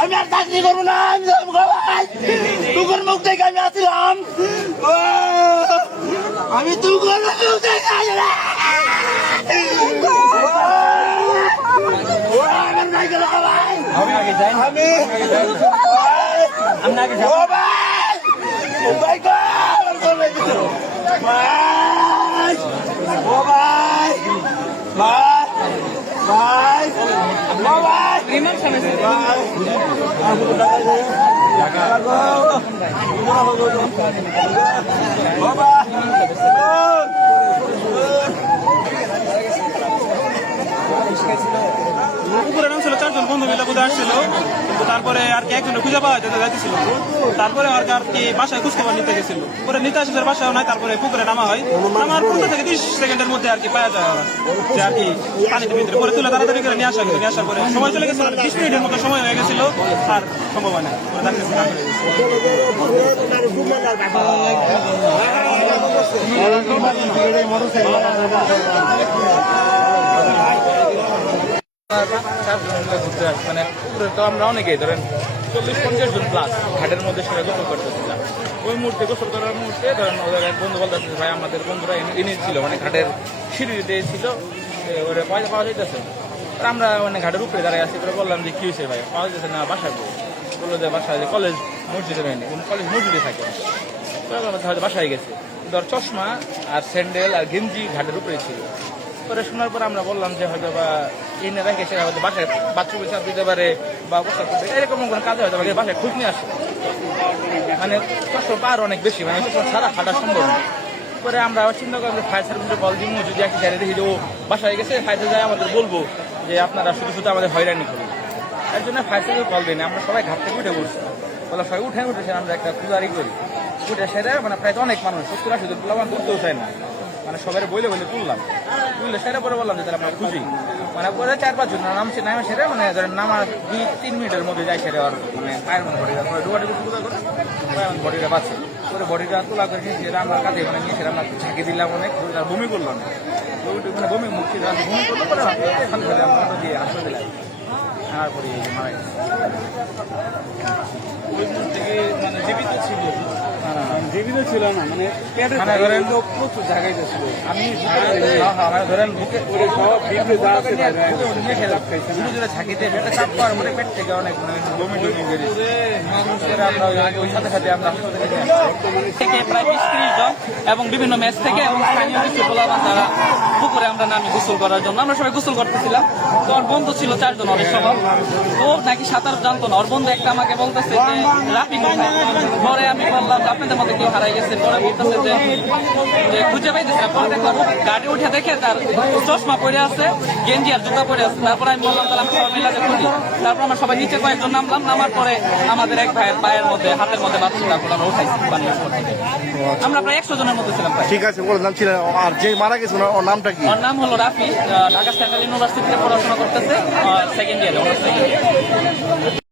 আমি আর চাকরি করবো না, আমি তুকুর মুখ দেখে আমি আসছিলাম, আমি তুকুর মুখ দেখে আসলাম। পুকুরের নাম ছিল 4 জন বন্ধু মিলে কোথায় আসছিল, কিন্তু তারপরে আর কি একজন খুঁজে পাওয়া যেতে যাইতেছিল। তারপরে আর কি বাসায় খোঁজখবর নিতে গেছিল, পরে নিতে আসে বাসায় নাই, তারপরে পুকুরে নামা হয়। আমার 15 থেকে 30 সেকেন্ডের মধ্যে আর কি পাওয়া যায় ওরা, যে আর কি পানিতে ভিতরে পরে তুলে তাড়াতাড়ি করে নিয়ে আসা গেল। নিয়ে আসার পরে সময় চলে গেছিল, 20 মিনিটের মতো সময় হয়ে গেছিল, আর সম্ভব হয় না। মানে তো আমরা অনেকেই ধরেন 40-50 জন প্লাস ঘাটের মধ্যে সবাই গোসল করতেছিলাম। ওই মুহূর্তে গোসল করার মুহূর্তে ধরেন ওদের এক বন্ধু বলতেছে, ভাই আমাদের বন্ধুরা এনেছিল, মানে ঘাটের সিঁড়ি দিয়েছিল, ওরা পয়সা পাওয়া যাইতেছে। আমরা মানে ঘাটের উপরে দাঁড়ায় আছি, করে বললাম যে কি হয়েছে ভাই, পাওয়া যাচ্ছে না, বাসায় বললো যে বাসায় যে কলেজ মসজিদে হয়নি, কলেজ মসজিদে থাকে, হয়তো বাসায় গেছে। ধর চশমা আর স্যান্ডেল আর গেঞ্জি ঘাটের উপরে ছিল। পরে শোনার পর আমরা বললাম যে হয়তো বা এনে রেখে সে হয়তো বাসায় বাথরুমে চাপ দিতে পারে বা অবস্থা করতে এরকম কোনো কাজে হয়তো বাসায় খুঁজ নিয়ে আসে। মানে কষ্ট পার অনেক বেশি, মানে ছাড়া হাঁটা সম্ভব না। পরে আমরা চিন্তা করলাম যে ফায়ার সার্ভিসে কল দিব, যদি একই জায়গায় দেখি যে ও বাসায় গেছে, ফায়ার যায় আমাদের বলবো যে আপনারা শুধু শুধু আমাদের হয়রানি করুন। এর জন্য ফায়ার সার্ভিসে কল দিই না, আমরা সবাই ঘাট থেকে উঠে বসছি। বলে সবাই উঠেছে আমরা একটা পূজারি করি, উঠে সেরে মানে প্রায় অনেক মানুষ 70-80 জন তুললাম, তুলতেও চায় না, মানে সবাই বলে তুললাম, তুললে সেরে পরে বললাম যে তাহলে আমরা খুঁজি। মানে পরে 4-5 জন নামছে, নামে সেরে মানে ধরেন নামার 2-3 মিনিটের মধ্যে যাই সেরে, আর মানে পায়ের মধ্যে বডিটা পরে ডুবাডুবি পূজা করে বডিটা বাঁচে। পরে বডিটা তোলা করে নিয়ে সেটা আমরা কাঁধে মানে নিয়ে সেটা আমরা ঝাঁকি দিলাম অনেক, বমি করলো না, মানে বমি মুক্তি বমি করলো, পরে আমরা দিয়ে হাসপাতালে দিলাম, তারপরে মারা গেছে। ওই থেকে মানে জীবিত ছিল, জীবিত ছিল না, মানে ধরেন প্রচুর জায়গায় ছিল। আমি ধরেন বুকে ঝাঁকিতে চাপ পাওয়ার পরে পেট থেকে অনেক বমি টমি বেরিয়েছে। আমরা ওই সাথে সাথে আমরা থেকে প্রায় 20-30 জন এবং বিভিন্ন ম্যাচ থেকে এবং স্থানীয় কিছু পোলাপান তারা পুকুরে আমরা নামি গোসল করার জন্য। আমরা সবাই গোসল করতেছিলাম, তো ওর বন্ধু ছিল 4 জন অনেক সময়, ও নাকি সাঁতার জানতো না। ওর বন্ধু একটা আমাকে বলতেছে যে রাফি কোথায়, পরে আমি বললাম আপনাদের মধ্যে কেউ হারাই গেছে, পরে বলতেছে যে খুঁজে পাইতেছে। পরে দেখলাম গাড়ি উঠে দেখে তার চশমা পরে আছে, গেঞ্জি আর জুতা পরে আছে। তারপরে আমি বললাম তাহলে আমরা সবাই মিলাতে খুঁজি। তারপর আমরা সবাই নিচে কয়েকজন নামলাম, নামার পরে আমাদের এক ভাইয়ের পায়ের মধ্যে হাতের মধ্যে বাচ্চা, তারপর আমরা উঠাইছি পানির উপর থেকে। আমরা প্রায় 100 জনের মধ্যে ছিলাম। ঠিক আছে, ওর নাম ছিল, আর যে মারা গেছে ওর নামটা কি? ওর নাম হলো রাফি, ঢাকা সেন্ট্রাল ইউনিভার্সিটিতে পড়াশোনা করতেছে, সেকেন্ড ইয়ারে।